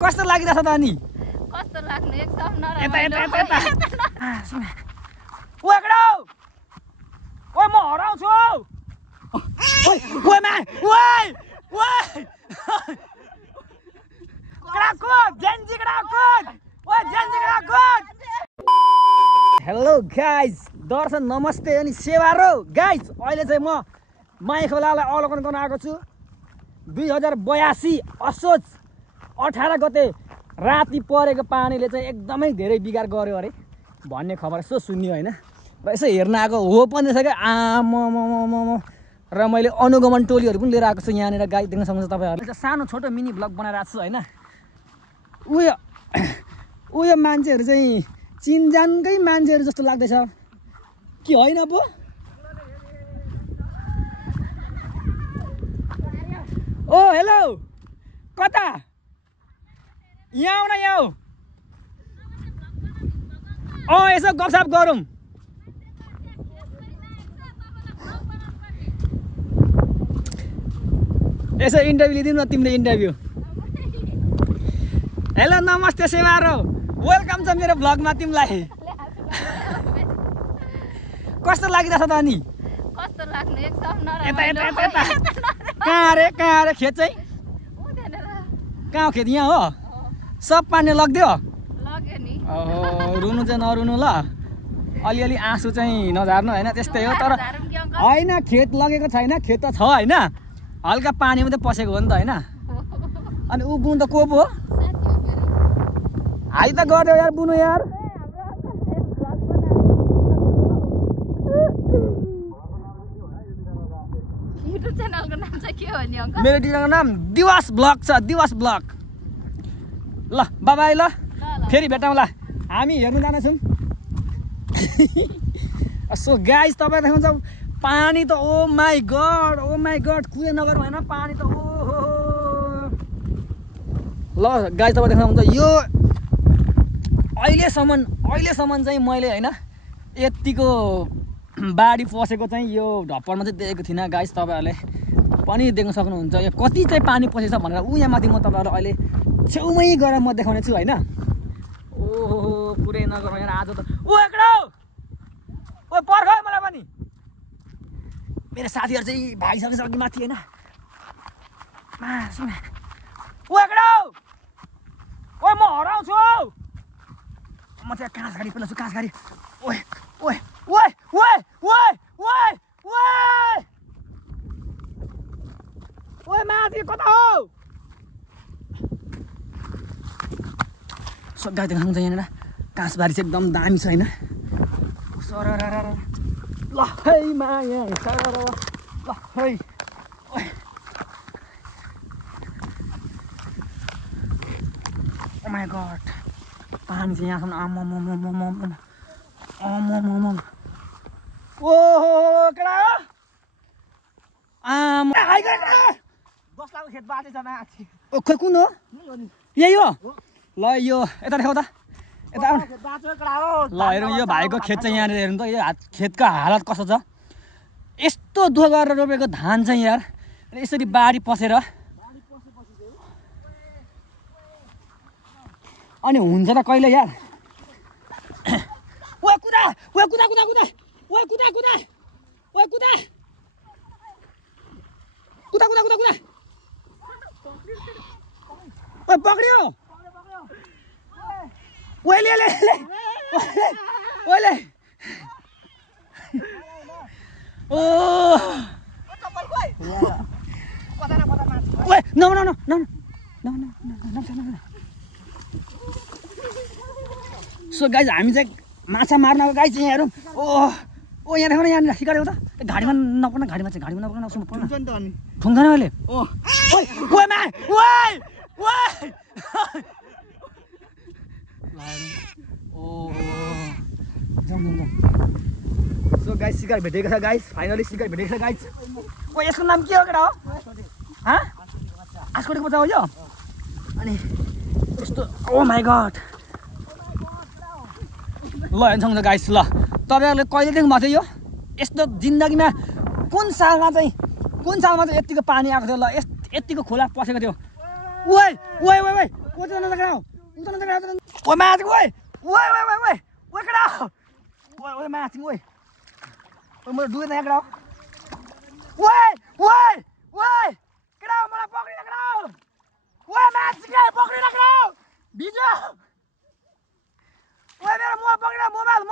कस्तो लागिरहेछ त अनि कस्तो लाग्ने एकदम नराम्रो यता यता यता यता ओए कडा ओए म हराउँछु ओए ओए मा ओए ओए कडा जेन्जी कडा ओए जेन्जी कडा हेलो गाइज दर्शन नमस्ते अनि सेवारो गाइज अहिले चाहिँ म माइखोलालाई अवलोकन गर्न आएको छु 2082 असोज 18 गते राति परेको पानीले चाहिँ एकदमै धेरै बिगार गर्यो अरे भन्ने खबर यसो सुन्यो हैन र यसो हेर्न आएको हो पनि रहेछ क्या आम र मैले अनुगमन टोलीहरू पनि लिएर आएको छु यहाँनिर गाई देख्न सक्नुहुन्छ तपाईहरुले सानो छोटो मिनी ब्लग बनाइरहेको छु हैन उयो मान्छेहरू चाहिँ चिनजानकै मान्छेहरू जस्तो लाग्दैछ कि होइन पो ओ हेलो कता यहाँ आउन यहाँ यसो गफसफ गरौँ यसो इन्टरभ्यू लिदिनु न तिमीले इन्टरभ्यू हेलो नमस्ते सेवारो वेलकम छ मेरो भ्लगमा तिमीलाई कस्तो लागिरहेछ त अनि कस्तो लाग्ने एकदम नराम्रो यता यता यता यता कहाँ रे खेत चाहिँ कहाँ खेत यहाँ हो सब पानी लग्दियो लग्यो नि ओहो रुनु चाहिँ नरुनु ल अलिअलि आँसु चाहिँ नझार्नु हैन त्यस्तै हो तर हैन खेत लगेको छैन खेत त छ हैन हल्का पानी मात्रै पसेको हो नि त हैन अनि उ बुन त को पो हाइ त गर्दियो यार बुनु यार युट्युब च्यानलको नाम चाहिँ के हो नि अंकल मेरो च्यानलको नाम दिवस ब्लग छ दिवस ब्लग ल बाबाई ल फेरि भेटौँला हामी हेर्नु जानेछौँ सो गाइस तपाईँ देख्नुहुन्छ पानी त ओ माई गड कुए नगर भएन पानी त ओहो ल गाइस तपाईँ देख्नुहुन्छ यो अहिलेसम्म चाहिँ मैले हैन यतिको बाढी पसेको चाहिँ यो ढप्परमा चाहिँ देखेको थिइनँ गाइस तपाईहरुले पनि देख्न सक्नुहुन्छ यो कति चाहिँ पानी पसेछ भनेर उ यहाँ माथि म तपाईहरुलाई अहिले छेउमै गएर म देखाउने छु हैन ओहो पुरै नगर यहाँ आज त ओ एकडा ओ पर्ख मलाई पनि मेरो साथीहरु चाहिँ भागिसकेछ अघि माथि हैन ओ एकडा ओ म हराउँछु म चाहिँ काँस गाडी पेल्छु काँस गाडी ओए ओए ओए ओए ओए ओए ओए ओए माथि कता हो सब गाई देख्नुहुन्छ यहाँनिर काँसबारी चाहिँ एकदम दामी छ हैन सरररर ल है माया सररर ल है ओए ओ माय गॉड पानी चाहिँ यहाँसम्म आम ओहो केडा आम आइ गयो 10 लाखको खेत बाटै छ माथि ओ खोइ कुन हो यही हो ल यो यता देखाउ त यता आउनु ल हेरौँ यो भाइको खेत चाहिँ यहाँनिर हेर्नु त यो खेतको हालत कस्तो छ यस्तो दुःख गरेर रोपेको धान चाहिँ यार यसरी बाढी पसेर अनि हुन्छ त कहिले यार ओए कुदा ओए कुदा कुदा कुदा ओए कुदा कुदा ओए कुदा कुदा कुदा कुदा कुदा ओए पक्रियो ओले ले ओले ओ चप्पल खोइ ओए नो सो गाइज हामी चाहिँ माछा मार्नको गाई चाहिँ यहाँ हेरौँ ओ यहाँ देखाउन यहाँ सिकाड्यो त घाडीमा नपर्ने घाडीमा नपर्ने नसुनु पर्ने ठुङ्दैन अहिले ओ ओए ओए मा ओए ओए सो गाइस शिकार भेटेको छ गाइस फाइनली शिकार भेटेको छ गाइस ओ यसको नाम के हो केटा हो आस्कोटेको बच्चा हो यो अनि यस्तो ओ माई गॉड ल हेर्नुहुन्छ गाइस ल तपाईहरुले कहिले देख्नु भएको थियो यो यस्तो जिन्दगीमा कुन सालमा चाहिँ यतिको पानी आएको थियो ल यतिको खोला पसेको थियो ओए ओए ओए ओए उतना नजर आओ ओए मैच ओए ओए ओए ओए ओए ओए कड़ा ओए ओए मैच ओए ओए मेरो डुबे नया कड़ा ओए ओए ओए कड़ा मलाई पक्रिन कड़ा ओए मैच के पक्रिन कड़ा भिजो ओए मेरो मोबाइल पक्रिन मोबाइल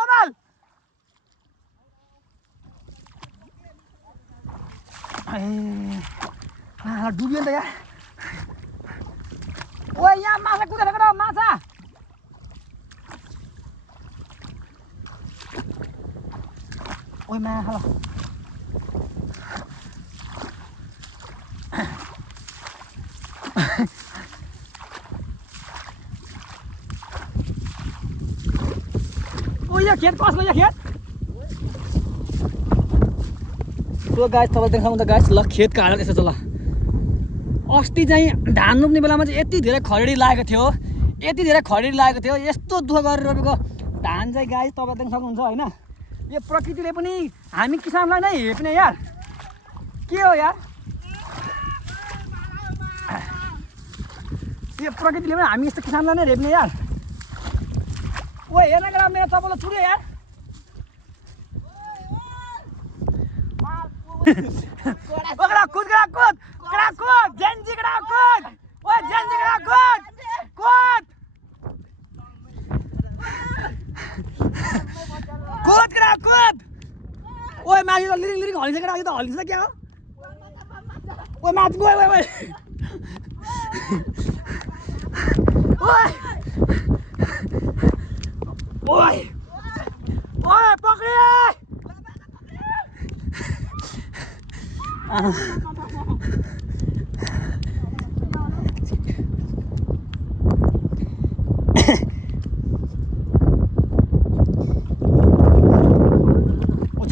डुबियो नि त यार ओए यहाँ माछा कुदेर कड़ा माछा ओए माछा ओ यहाँ खेत कसको यहाँ खेत सो गाइस तपाईले देखाउनु त गाइस ल खेतको हालत यसो छ ल अस्ति चाहिँ धान रोप्ने बेलामा चाहिँ यति धेरै खडेरी लागेको थियो यस्तो दुःख गरेर रोपेको धान चाहिँ गाइस तपाईले देख्न सक्नुहुन्छ हैन यो प्रकृतिले पनि हामी किसानलाई नै हेप्ने यार के हो यार यो प्रकृतिले पनि हामी यस्तो किसानलाई नै हेप्ने यार ओए हेर्न गरा मेरो चप्पल छुर्यो यार ओकरा कुद जेन्जी करा कुद ओए जेन्जी करा कुद करा कुद ओए माथि त लिरिङ हल्लिन्छ करा यो त हल्लिन्छ क्या हो ओए माथि ओए ओए ओए ओए ओए पक्रिए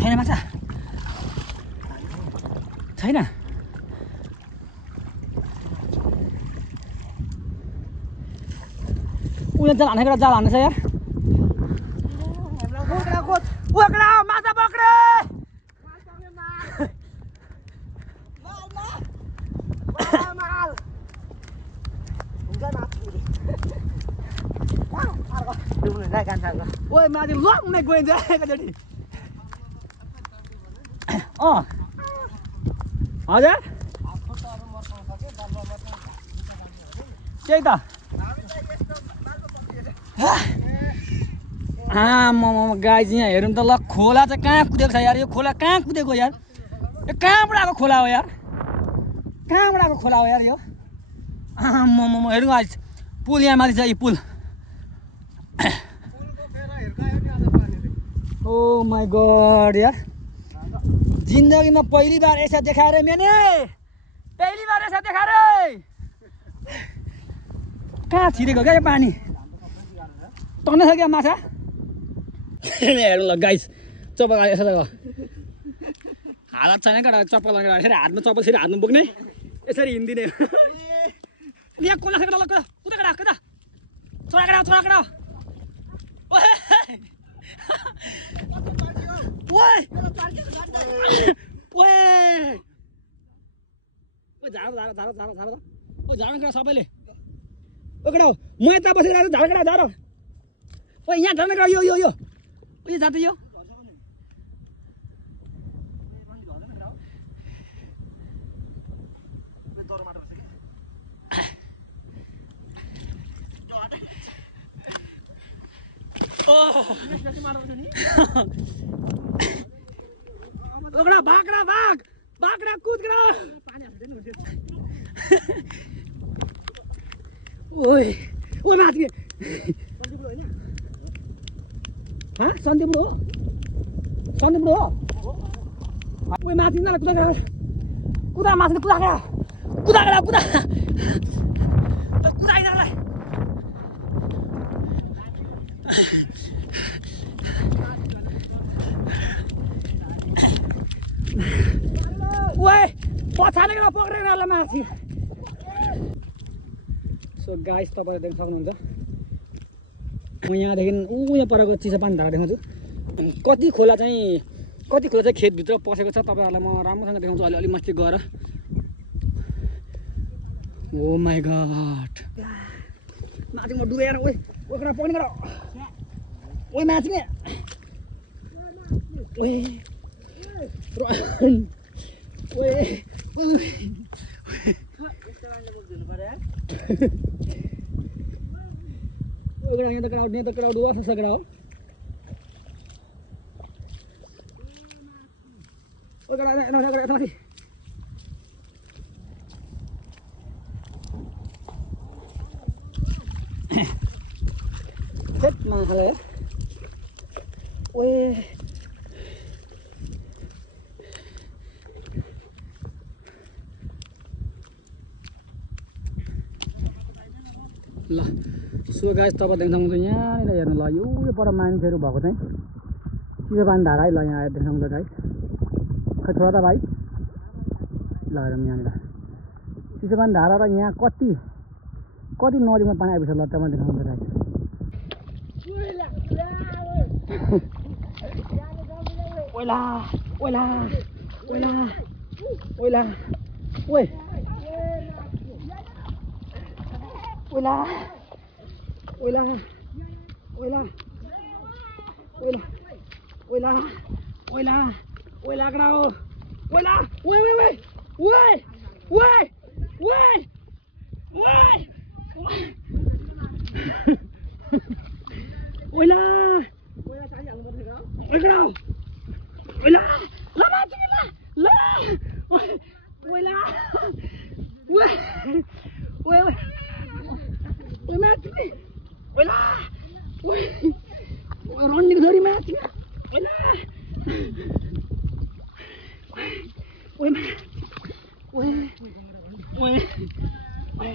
छैन माछा छैन उयो जाल हानेछ यार ओकरा माछा पक्रे ओए माथि लङमै गइन्छ एकचोटि हजुर त्यही त गाई चाहिँ यहाँ हेरौँ त ल खोला चाहिँ कहाँ कुदेको छ यार यो खोला कहाँ कुदेको यार यो कहाँबाट आएको खोला हो यार यो हेरौँ आज पुल यहाँ माथि छ यो पुल ओ माई गॉड यार जिंदगी में पहली बार ऐसा देखा रे मैंने कहाँ छिरेको क्या यो पानी तन्ने छ क्या माछा हेर्नु ल गाइस चप्पल यसो हालत छैन क्या चप्पल लगाएर फेरि हातमा चप्पल फेरि हातमा बोक्ने यसरी हिँडिदिने यहाँ कोला खेर ल कुदा कता छोरा ओए झाडो सबैले ओकडा म यता बसेर झाडो ओए यहाँ झर्न यो जाँदै यो ओकडा बाघ कुदकडा ओए माथि सन्दीपुर हो ओए माथि न कुदा माथि कुदा यिनीहरूलाई ओए पछाडि पक्रेर यिनीहरूलाई माथि सो गाइस तपाईले देख्न सक्नुहुन्छ म यहाँदेखि यहाँ परको चिसो पानी धारा देखाउँछु कति खोला चाहिँ खेतभित्र पसेको छ तपाईहरुलाई म राम्रोसँग देखाउँछु अलि मस्ती गएर ओ माई गॉड माछिङ म डुबेर ओइ ओइ कडा पक्ने कडा ओइ माछिङ ओइ ओइ ओइ कडा यहाँ त कडा डुबा सक्रा हो ओइ कडा यता माथि Chết mà thôi. Ôi. ल सो गाइस तपाईं देख्न सक्नुहुन्छ यहाँनिर हेर्नु ल यो पर मान्छेहरू भएको चाहिँ चिसोपानी धारा है ल यहाँ आएर देख्न सक्नुहुन्छ गाइस खै छोरा त भाइ ल हेरौँ यहाँनिर चिसोपानी धारा र यहाँ कति नदीमा पानी आइपुग्छ ल तपाईँ देख्न सक्नुहुन्छ गाइस ओइला ओइला ओइला ओइला ओइ ओइला ओइला ओइला ओइला ओइला ओइला ओइला कडा हो ओइला ओइ ओइ ओइ ओइ ओइ ओइ ओइ ओइला ओइला चाहिँ हाल्नु पर्छ का ओइला ओइला ल माथि ल ओइला ओइ ओइ ओइ माथि ओइला ओइ ओइ रन्डी छोरी माथि ओइला ओइ ओइ ओइ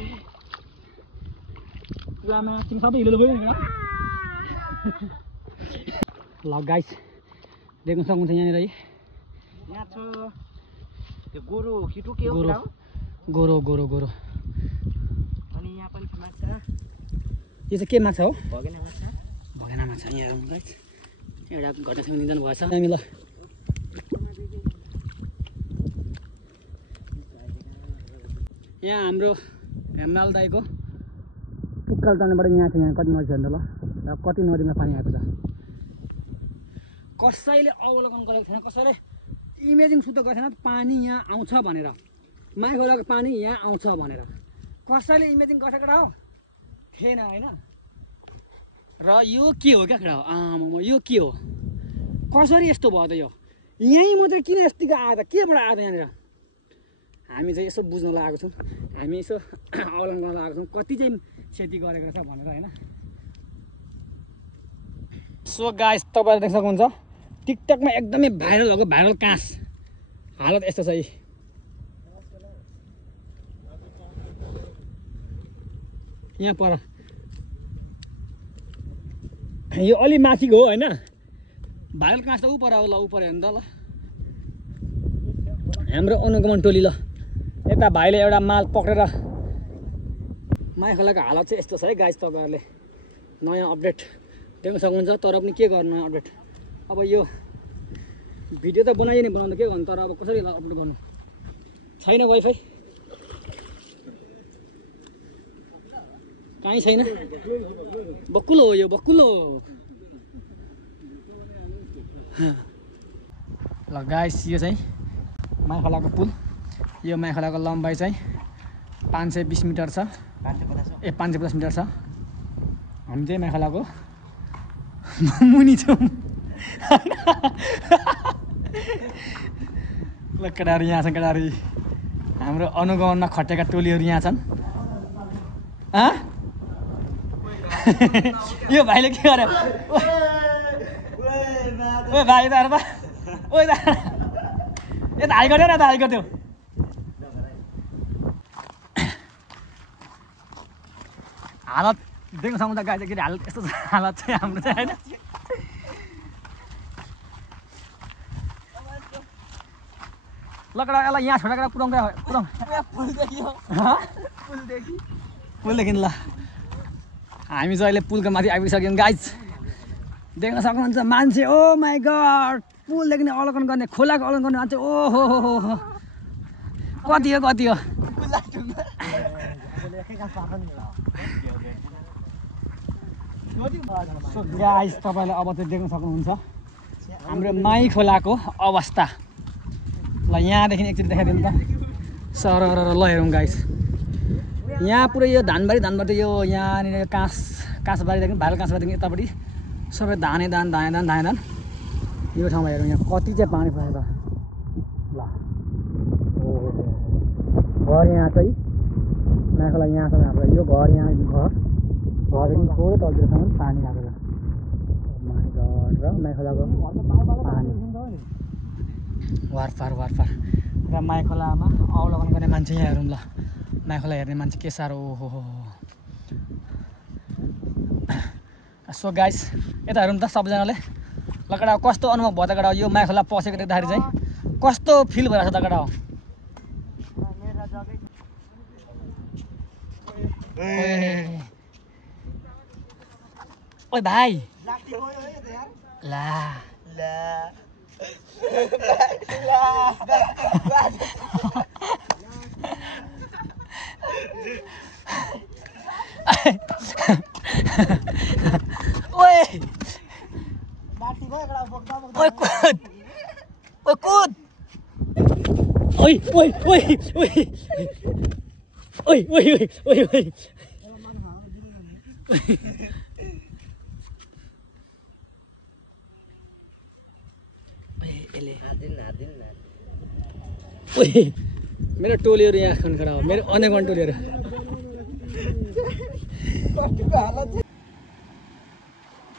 ल माथि सबै हिलो गयो नि ल गाइस देख्न सक्नुहुन्छ यहाँनिर है यहाँ छ त्यो गोरो किटु के हो गोरो गोरो गोरो अनि यहाँ पनि माछा यो चाहिँ के माछा हो भगेना माछा यहाँ हेरौँ गाइस एउटा घटनासँग निधन भएछ हामी ल यहाँ हाम्रो हेमनाल दाइको पुक्काल तर्नेबाट यहाँ छ यहाँ कति नदी छ नि त ल र कति नदीमा पानी आएको छ कसैले अवलोकन गरेको छैन कसैले इमेजिङ सुत्त गरेको छैन पानी यहाँ आउँछ भनेर माइखोलाको पानी यहाँ आउँछ भनेर कसैले इमेजिङ गरेको हो थिएन होइन र यो के हो क्या केटा हो आमा यो के हो कसरी यस्तो भयो त यो यहीँ मात्रै किन यतिको आयो त केबाट आयो त यहाँनिर हामी चाहिँ यसो बुझ्न लागेको छौँ हामी यसो अवलम्बन गर्न लागेको छौँ कति चाहिँ क्षति गरेको रहेछ भनेर होइन सो गाइस तपाईँले देख्न सक्नुहुन्छ टिकटकमा एकदमै भाइरल भएको भाइरल काँस हालत यस्तो छ यहाँ पर यो अलि माथिको हो होइन भाइरल काँस त ऊ पर हो ल ऊ पर हेर्नु त ल हाम्रो अनुगमन टोली ल यता भाइले एउटा माल पक्रेर माइखोलाको हालत चाहिँ यस्तो छ है गाइस तपाईँहरूले नयाँ अपडेट देख्न सक्नुहुन्छ तर पनि के गर्नु नयाँ अपडेट अब यो भिडियो त बनाइयो नि बनाउँदा के गर्नु तर अब कसरी अपलोड गर्नु छैन वाइफाई कहीँ छैन बक्कुलो हो यो बक्कुलो ल गाइस यो चाहिँ माइखोलाको पुल यो माइखोलाको लम्बाइ चाहिँ 520 मिटर छ 550 मिटर छ हामी चाहिँ माइखोलाको मुनि छौँ ल केटाहरू यहाँ छन् केटाहरू हाम्रो अनुगमनमा खटेका टोलीहरू यहाँ छन् यो भाइले के गर्यो ओ भाइ त ओ यता हाई गर्थ्यो न त हाई गर्थ्यो हालत देख्न सक्नुहुन्छ गाई चाहिँ हालत यस्तो हालत चाहिँ हाम्रो चाहिँ होइन लकडा यसलाई यहाँ छोडेर पुऱ्याउँ पुलदेखि ल हामी चाहिँ अहिले पुलको माथि आइपुगिसक्यौँ गाइज देख्न सक्नुहुन्छ मान्छे ओ माई गड पुलदेखि अवलोकन गर्ने खोलाको अवलोकन गर्ने मान्छे ओ हो कति हो सो गाइस तपाईँले अब चाहिँ देख्न सक्नुहुन्छ हाम्रो माई खोलाको अवस्था ल यहाँदेखि एकचोटि देखाइदिउँ त सर ल हेरौँ गाइस यहाँ पुरै यो धानबारी यो यहाँनिर काँसबारीदेखि भाइरल काँसबारीदेखि यतापट्टि सबै धानै धान यो ठाउँमा हेरौँ यहाँ कति चाहिँ पानी पर्छ त ल घर यहाँ चाहिँ माई खोला यहाँसम्म हाम्रो यो घर यहाँ घरदेखि थोरै तलतिरसम्म पानी आएको छ माई घर र माई खोलाको पानी वारपार र माई खोलामा अवलोकन गर्ने मान्छे यहाँ हेरौँ ल माई खोला हेर्ने मान्छे के साह्रो ओहो सो गाइस यता हेरौँ त सबैजनाले लगडा कस्तो अनुभव भयो त गडा यो माई खोला पसेको देख्दाखेरि चाहिँ कस्तो फिल भइरहेको छ त गडा ओइ भाइ ला ओए ओए कूद ओए मेरो टोलीहरू यहाँ खडा हो मेरो अनेक टोलीहरू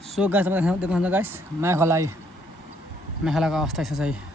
सो गाइस देख्नुहुन्छ गाइस माई खोलाको अवस्था यसो चाहिँ